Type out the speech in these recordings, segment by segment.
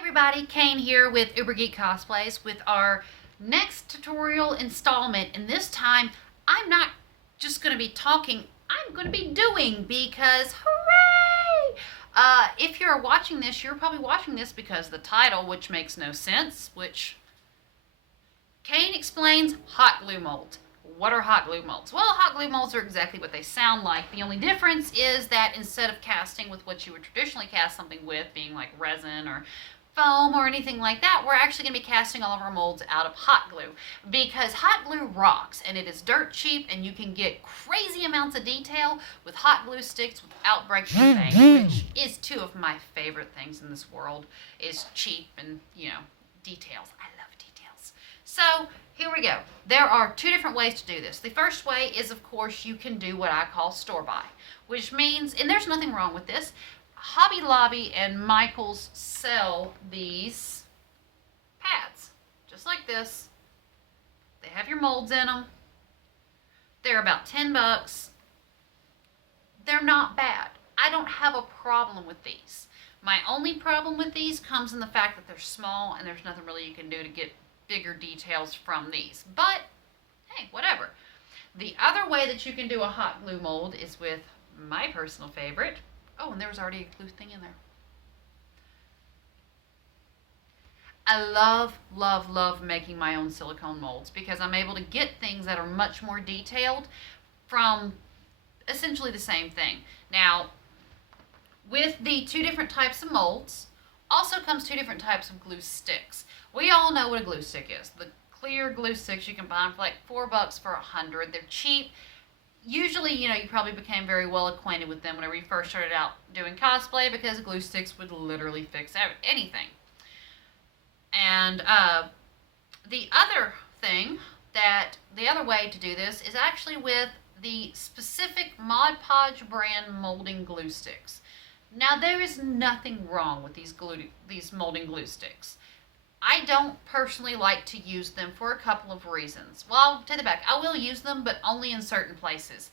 Everybody, Cayne here with Ubergeek Cosplays with our next tutorial installment, and this time I'm not just going to be talking, I'm going to be doing, because hooray! If you're watching this, you're probably watching this because of the title, which makes no sense, which Cayne explains hot glue molds. What are hot glue molds? Well, hot glue molds are exactly what they sound like. The only difference is that instead of casting with what you would traditionally cast something with, being like resin or foam or anything like that, we're actually going to be casting all of our molds out of hot glue, because hot glue rocks and it is dirt cheap, and you can get crazy amounts of detail with hot glue sticks without breaking anything, which is two of my favorite things in this world, is cheap and, details. I love details. So here we go. There are two different ways to do this. The first way is, of course, you can do what I call store-buy, which means, and there's nothing wrong with this, Hobby Lobby and Michaels sell these pads, just like this. They have your molds in them. They're about 10 bucks. They're not bad. I don't have a problem with these. My only problem with these comes in the fact that they're small and there's nothing really you can do to get bigger details from these. But, hey, whatever. The other way that you can do a hot glue mold is with my personal favorite. Oh, and there was already a glue thing in there. I love, love, love making my own silicone molds because I'm able to get things that are much more detailed from essentially the same thing. Now, with the two different types of molds, also comes two different types of glue sticks. We all know what a glue stick is. The clear glue sticks you can buy them for like $4 for 100. They're cheap. Usually, you probably became very well acquainted with them whenever you first started out doing cosplay, because glue sticks would literally fix anything. And the other way to do this is actually with the specific Mod Podge brand molding glue sticks. Now, there is nothing wrong with these molding glue sticks. I don't personally like to use them for a couple of reasons. Well, I'll take that back. I will use them, but only in certain places.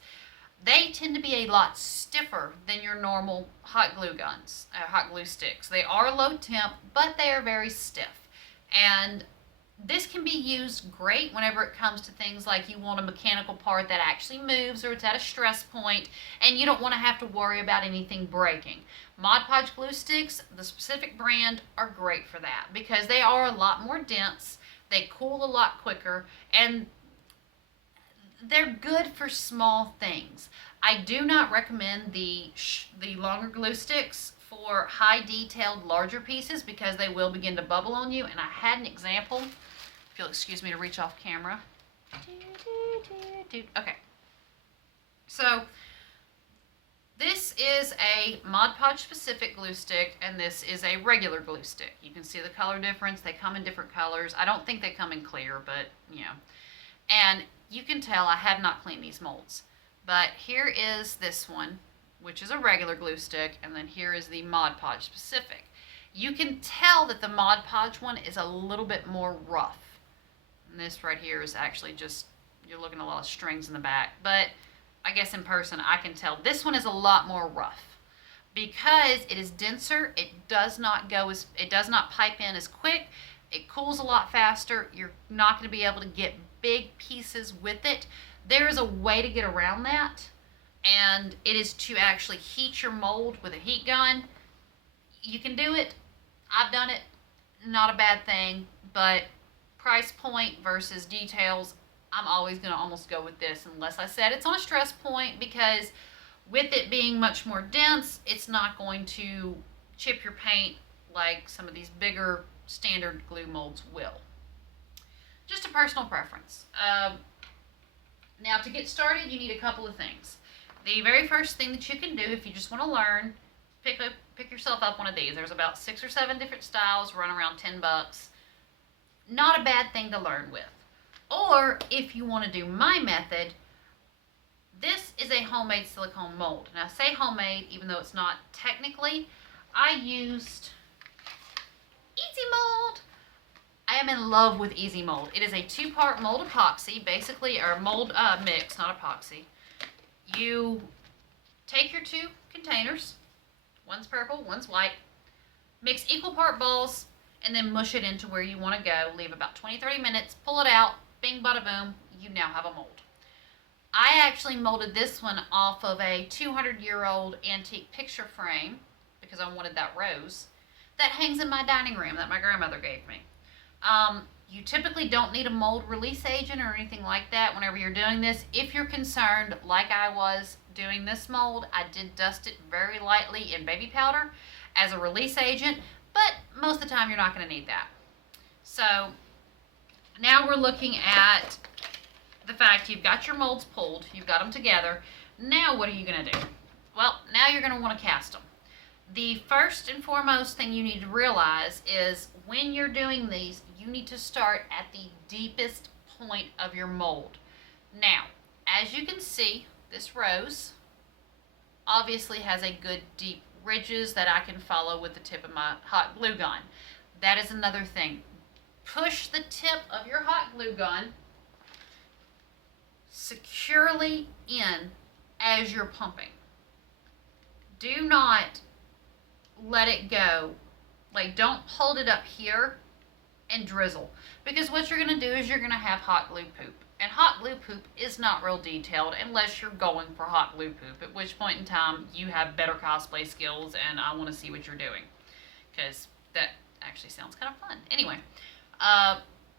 They tend to be a lot stiffer than your normal hot glue sticks. They are low temp, but they are very stiff. And this can be used great whenever it comes to things like you want a mechanical part that actually moves, or it's at a stress point and you don't want to have to worry about anything breaking. Mod Podge glue sticks, the specific brand, are great for that because they are a lot more dense, they cool a lot quicker, and they're good for small things. I do not recommend the longer glue sticks for high detailed larger pieces because they will begin to bubble on you, and I had an example. If you'll excuse me to reach off camera. Okay. So this is a Mod Podge specific glue stick, and this is a regular glue stick. You can see the color difference. They come in different colors. I don't think they come in clear, but and you can tell I have not cleaned these molds. But here is this one, which is a regular glue stick, and then here is the Mod Podge specific. You can tell that the Mod Podge one is a little bit more rough. And this right here is actually just, you're looking at a lot of strings in the back. But I guess in person I can tell this one is a lot more rough. Because it is denser, it does not pipe in as quick. It cools a lot faster. You're not going to be able to get big pieces with it. There is a way to get around that, and it is to actually heat your mold with a heat gun. You can do it. I've done it. Not a bad thing, but price point versus details, I'm always going to almost go with this, unless I said it's on a stress point, because with it being much more dense, it's not going to chip your paint like some of these bigger standard glue molds will. Just a personal preference. Now, to get started, you need a couple of things. The very first thing that you can do if you just want to learn, pick yourself up one of these. There's about 6 or 7 different styles, run around 10 bucks. Not a bad thing to learn with. Or if you want to do my method, this is a homemade silicone mold. And I say homemade even though it's not technically. I used Easy Mold. I am in love with Easy Mold. It is a 2-part mold epoxy, basically, or mold mix, not epoxy. You take your 2 containers, one's purple, one's white, mix equal part balls, and then mush it into where you want to go. Leave about 20-30 minutes, pull it out, bing bada boom, you now have a mold. I actually molded this one off of a 200-year-old antique picture frame because I wanted that rose that hangs in my dining room that my grandmother gave me. You typically don't need a mold release agent or anything like that whenever you're doing this. If you're concerned, like I was doing this mold, I did dust it very lightly in baby powder as a release agent, but most of the time you're not going to need that. So now we're looking at the fact you've got your molds pulled, you've got them together. Now what are you going to do? Well, now you're going to want to cast them. The first and foremost thing you need to realize is when you're doing these, you need to start at the deepest point of your mold. Now, as you can see, this rose obviously has a good deep ridges that I can follow with the tip of my hot glue gun. That is another thing. Push the tip of your hot glue gun securely in as you're pumping. Do not let it go. Like, don't hold it up here and drizzle, because what you're going to do is you're going to have hot glue poop, and hot glue poop is not real detailed unless you're going for hot glue poop, at which point in time you have better cosplay skills and I want to see what you're doing, because that actually sounds kind of fun. Anyway,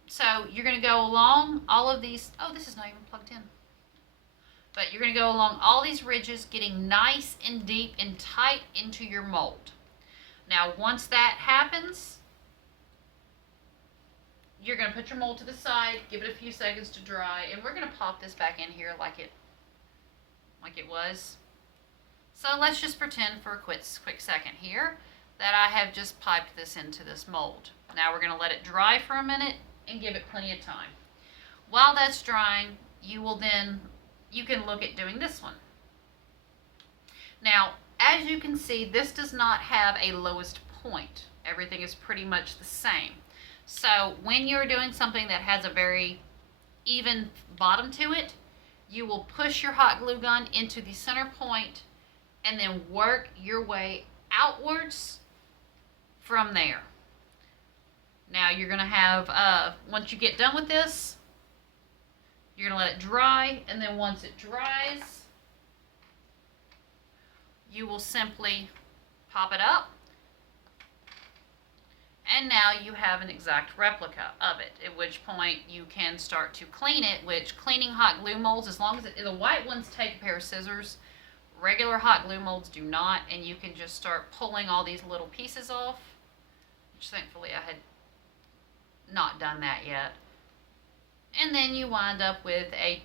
so you're going to go along all of these. Oh, this is not even plugged in. But you're going to go along all these ridges, getting nice and deep and tight into your mold. Now, once that happens, you're going to put your mold to the side, give it a few seconds to dry, and we're going to pop this back in here like it was. So let's just pretend for a quick second here that I have just piped this into this mold. Now we're going to let it dry for a minute and give it plenty of time. While that's drying, you can look at doing this one. Now, as you can see, this does not have a lowest point. Everything is pretty much the same. So when you're doing something that has a very even bottom to it, you will push your hot glue gun into the center point and then work your way outwards from there. Now you're going to have, once you get done with this, you're going to let it dry, and then once it dries, you will simply pop it up, and now you have an exact replica of it, at which point you can start to clean it, which cleaning hot glue molds, as long as the white ones take a pair of scissors, regular hot glue molds do not, and you can just start pulling all these little pieces off, which thankfully I had not done that yet. And then you wind up with a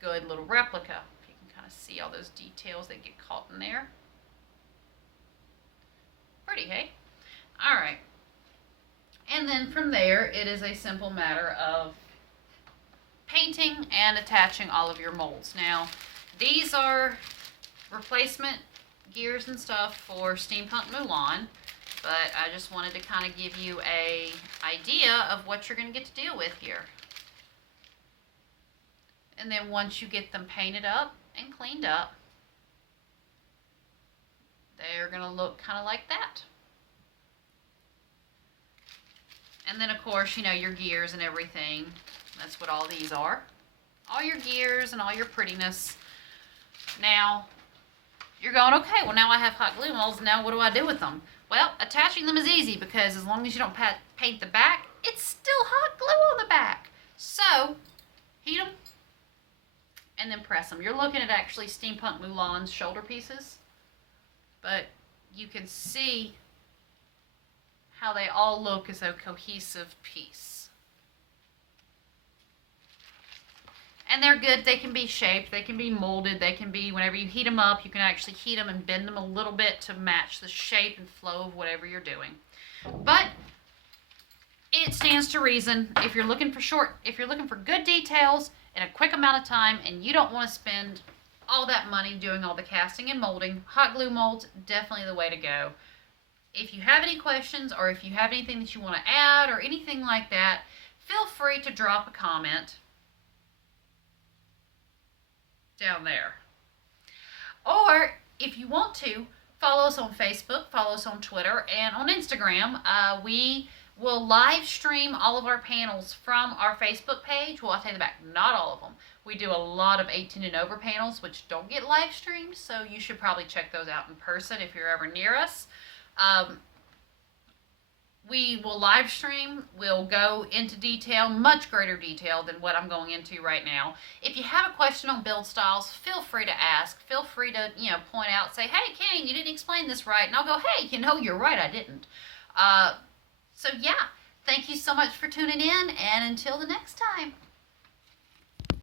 good little replica. If you can kind of see all those details that get caught in there. Pretty, hey? Alright. And then from there, it is a simple matter of painting and attaching all of your molds. Now, these are replacement gears and stuff for Steampunk Mulan, but I just wanted to kind of give you an idea of what you're going to get to deal with here. And then once you get them painted up and cleaned up, they're going to look kind of like that. And then, of course, you know, your gears and everything. That's what all these are. All your gears and all your prettiness. Now, you're going, okay, well, now I have hot glue molds. Now what do I do with them? Well, attaching them is easy because as long as you don't paint the back, it's still hot glue on the back. So, heat them and then press them. You're looking at actually Steampunk Mulan's shoulder pieces, but you can see how they all look as a cohesive piece. And they're good. They can be shaped, they can be molded, they can be, whenever you heat them up, you can actually heat them and bend them a little bit to match the shape and flow of whatever you're doing. But it stands to reason, if you're looking for good details in a quick amount of time and you don't want to spend all that money doing all the casting and molding, hot glue molds, definitely the way to go. If you have any questions or if you have anything that you want to add or anything like that, feel free to drop a comment down there. Or if you want to, Follow us on Facebook, follow us on Twitter, and on Instagram. We will live stream all of our panels from our Facebook page. Well, I'll take it back, not all of them. We do a lot of 18 and over panels, which don't get live streamed, so you should probably check those out in person if you're ever near us. We will live stream. We'll go into detail, much greater detail than what I'm going into right now. If you have a question on build styles, feel free to ask. Feel free to, point out, say, hey, Cayne, you didn't explain this right. And I'll go, hey, you're right, I didn't. So yeah, thank you so much for tuning in, and until the next time.